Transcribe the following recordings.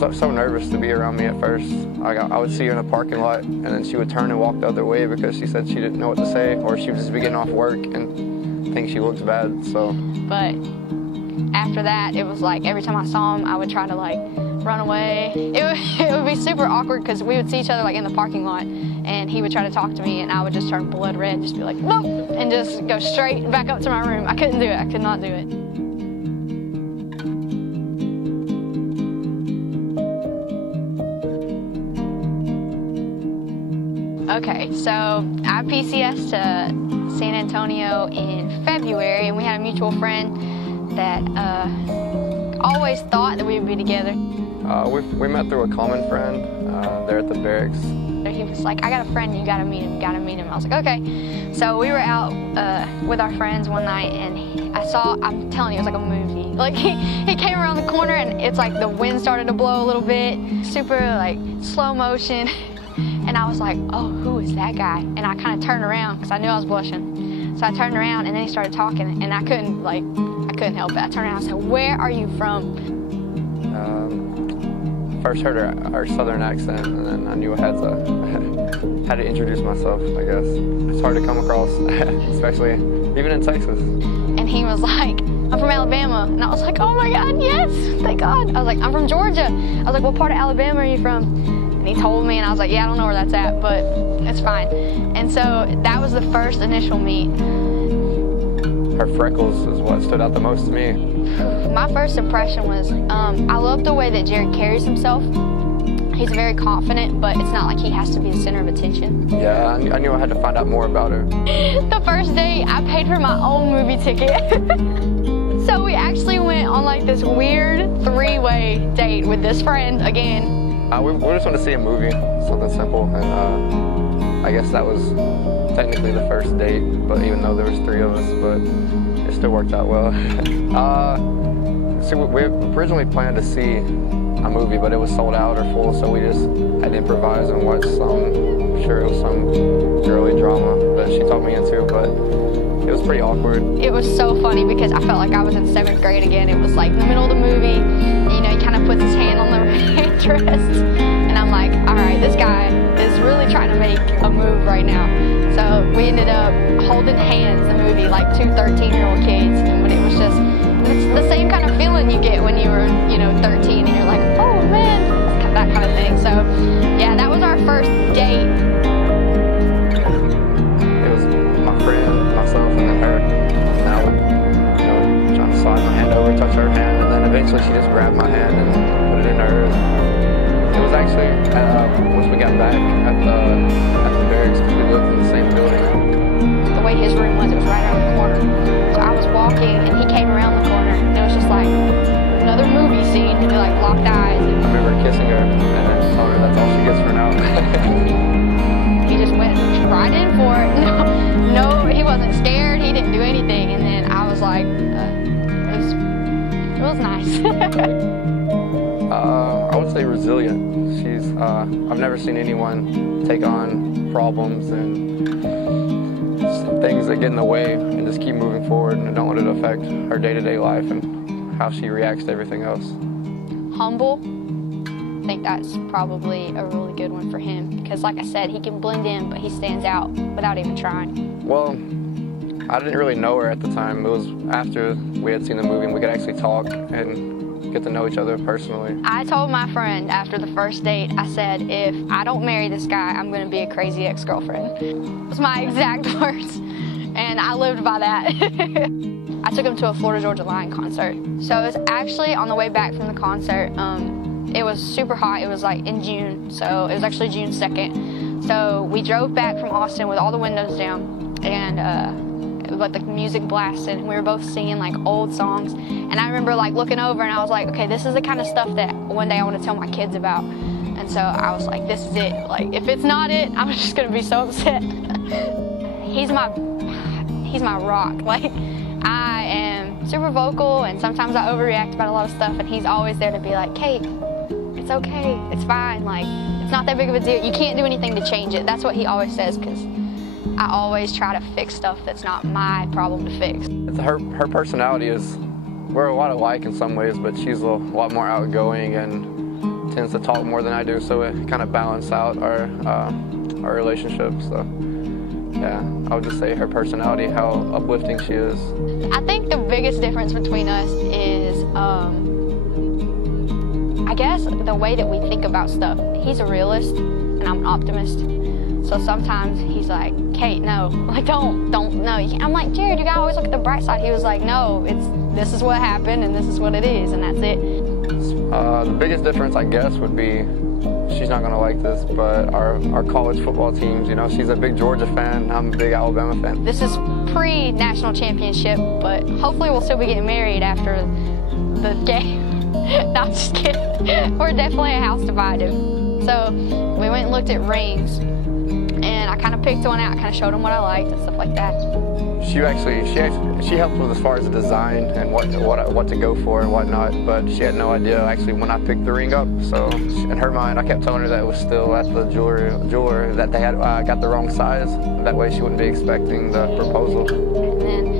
was so nervous to be around me at first. I would see her in the parking lot, and then she would turn and walk the other way because she said she didn't know what to say, or she would just be getting off work and think she looked bad, so. But after that, it was like every time I saw him, I would try to like run away. It would be super awkward because we would see each other like in the parking lot, and he would try to talk to me, and I would just turn blood red, just be like, nope, and just go straight back up to my room. I couldn't do it. I could not do it. Okay, so I PCS to San Antonio in February, and we had a mutual friend that always thought that we would be together. We met through a common friend there at the barracks. He was like, I got a friend, you gotta meet him, you gotta meet him. I was like, okay. So we were out with our friends one night, and I'm telling you, it was like a movie. Like he came around the corner, and it's like the wind started to blow a little bit, super like slow motion. And I was like, oh, who is that guy? And I kind of turned around because I knew I was blushing. So I turned around, and then he started talking, and I couldn't help it. I turned around and said, where are you from? First heard our southern accent, and then I knew I had to introduce myself, I guess. It's hard to come across, especially even in Texas. And he was like, I'm from Alabama. And I was like, oh my God, yes, thank God. I was like, I'm from Georgia. I was like, what part of Alabama are you from? And he told me, and I was like, yeah, I don't know where that's at, but it's fine. And so that was the first initial meet. Her freckles is what stood out the most to me. My first impression was, I love the way that Jared carries himself. He's very confident, but it's not like he has to be the center of attention. Yeah, I knew I had to find out more about her. The first day, I paid for my own movie ticket. So we actually went on like this weird three-way date with this friend again. We just wanted to see a movie, something simple, and I guess that was technically the first date, but even though there was three of us, but it still worked out well. See, we originally planned to see a movie, but it was sold out or full, so we just had to improvise and watch I'm sure it was some girly drama that she talked me into, but it was pretty awkward. It was so funny because I felt like I was in 7th grade again. It was like the middle of the movie, and, you know, he kind of puts his hand on the handrest, and I'm like, all right, this guy is really trying to make a move right now. So we ended up holding hands in the movie like two 13-year-old kids, and when it was just, it's the same kind of feeling you get when you were, you know, 13, and you're like, oh man, that kind of thing. So yeah, that was our first date. It was my friend, myself, and then her. And I would, you know, trying to slide my hand over, touch her hand, and then eventually she just grabbed my hand and put it in hers. It was actually once we got back at the barracks, because we lived in the same building. The way his room was, it was right around the corner. So I was walking, and he came around the corner, and it was just like another movie scene. We like locked eyes. And I remember kissing her, and then telling her that's all she gets for now. He just went right in for it. No, he wasn't scared. He didn't do anything, and then I was like, it was nice. I would say resilient. I've never seen anyone take on problems and things that get in the way and just keep moving forward and don't let it affect her day-to-day life and how she reacts to everything else. Humble. I think that's probably a really good one for him because, like I said, he can blend in, but he stands out without even trying. Well, I didn't really know her at the time. It was after we had seen the movie and we could actually talk and get to know each other personally. I told my friend after the first date, I said, if I don't marry this guy, I'm going to be a crazy ex-girlfriend. That's my exact words, and I lived by that. I took him to a Florida Georgia Line concert. So it was actually on the way back from the concert. It was super hot. It was like in June, so it was actually June 2nd. So we drove back from Austin with all the windows down, and but the music blasted, and we were both singing like old songs. And I remember like looking over, and I was like, okay, this is the kind of stuff that one day I want to tell my kids about. And so I was like, this is it. Like, if it's not it, I'm just gonna be so upset. He's my rock. Like, I am super vocal, and sometimes I overreact about a lot of stuff, and he's always there to be like, Kate, it's okay, it's fine. Like, it's not that big of a deal. You can't do anything to change it. That's what he always says, because I always try to fix stuff that's not my problem to fix. Her personality is, we're a lot alike in some ways, but she's a lot more outgoing and tends to talk more than I do, so it kind of balances out our relationship. So yeah, I would just say her personality, how uplifting she is. I think the biggest difference between us is, I guess, the way that we think about stuff. He's a realist, and I'm an optimist. So sometimes he's like, Kate, no, like don't, no. I'm like, Jared, you gotta always look at the bright side. He was like, no, this is what happened, and this is what it is, and that's it. The biggest difference, I guess, would be, she's not gonna like this, but our college football teams, you know, she's a big Georgia fan, I'm a big Alabama fan. This is pre-national championship, but hopefully we'll still be getting married after the game. No, I'm just kidding. We're definitely a house divided. So we went and looked at rings, and I kind of picked one out, kind of showed him what I liked and stuff like that. She helped with as far as the design and what to go for and whatnot, but she had no idea actually when I picked the ring up. So in her mind, I kept telling her that it was still at the jeweler that they had got the wrong size. That way she wouldn't be expecting the proposal. And then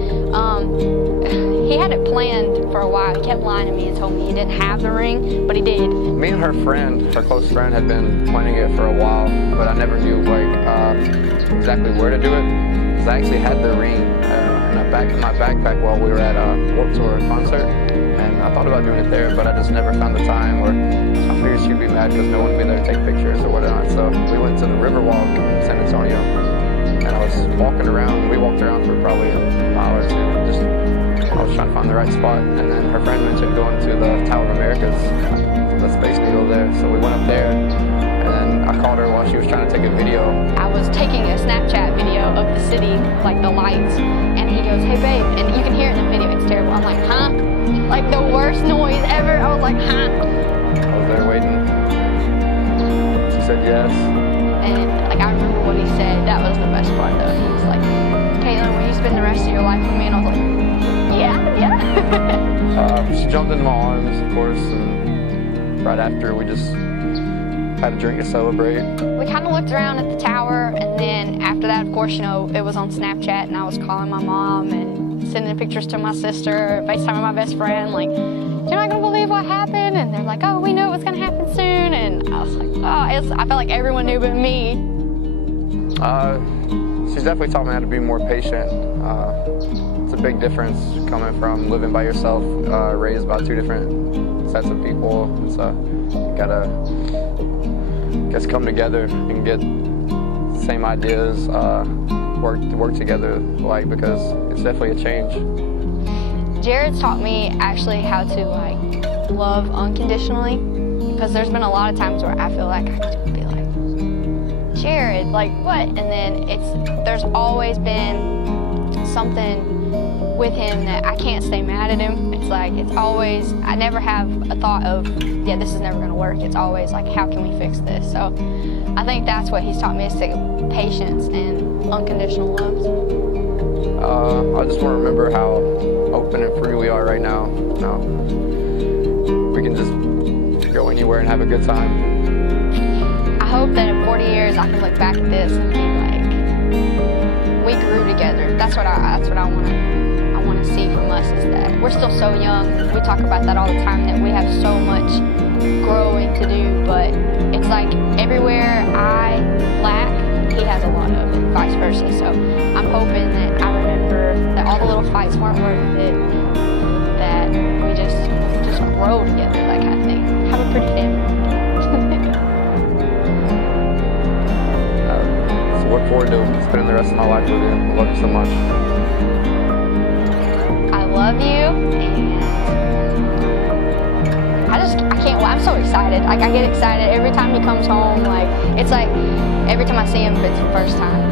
he had it planned for a while. He kept lying to me and told me he didn't have the ring, but he did. Me and her close friend, had been planning it for a while, but I never knew exactly where to do it. I actually had the ring in my backpack while we were at a Warped Tour concert, and I thought about doing it there, but I just never found the time, or I figured she'd be mad because no one would be there to take pictures or whatnot. So we went to the Riverwalk in San Antonio, and I was walking around. We walked around for probably a mile or two. I was trying to find the right spot, and then her friend mentioned going to the Tower of Americas, the Space Needle there. So we went up there, and then I called her while she was trying to take a video. I was taking a Snapchat video of the city, like the lights, and he goes, hey babe, and you can hear it in the video, it's terrible. I'm like, huh? Like the worst noise ever. I was like, huh? I was there waiting. She said yes. And like I remember what he said. That was the best part though. He was like, Kaitlin, will you spend the rest of your life with me? And I was like, yeah. She jumped into my arms, of course, and right after we just had a drink to celebrate. We kind of looked around at the tower, and then after that, of course, you know, it was on Snapchat, and I was calling my mom and sending pictures to my sister, FaceTiming my best friend, like, you're not gonna believe what happened, and they're like, oh, we knew it was gonna happen soon, and I was like, oh, I felt like everyone knew but me. She's definitely taught me how to be more patient. It's a big difference coming from living by yourself, raised by two different sets of people. It's you gotta come together and get the same ideas, work together, because it's definitely a change. Jared's taught me actually how to love unconditionally, because there's been a lot of times where I feel like I could be like, Jared, like what? And then there's always been something with him that I can't stay mad at him. It's like, I never have a thought of, yeah, this is never gonna work. It's always like, how can we fix this? So I think that's what he's taught me, is patience and unconditional love. I just want to remember how open and free we are right now. We can just go anywhere and have a good time. I hope that in 40 years I can look back at this and be like, we grew together. That's what I want to see from us, is that we're still so young. We talk about that all the time, that we have so much growing to do, but it's like everywhere I lack, he has a lot of it, vice versa. So I'm hoping that I remember that all the little fights weren't worth it, that we just grow together, that kind of thing. Have a pretty family. Look forward to spending the rest of my life with you. I love you so much. I love you, and I can't wait. I'm so excited. Like, I get excited every time he comes home. Like, it's like every time I see him, it's the first time.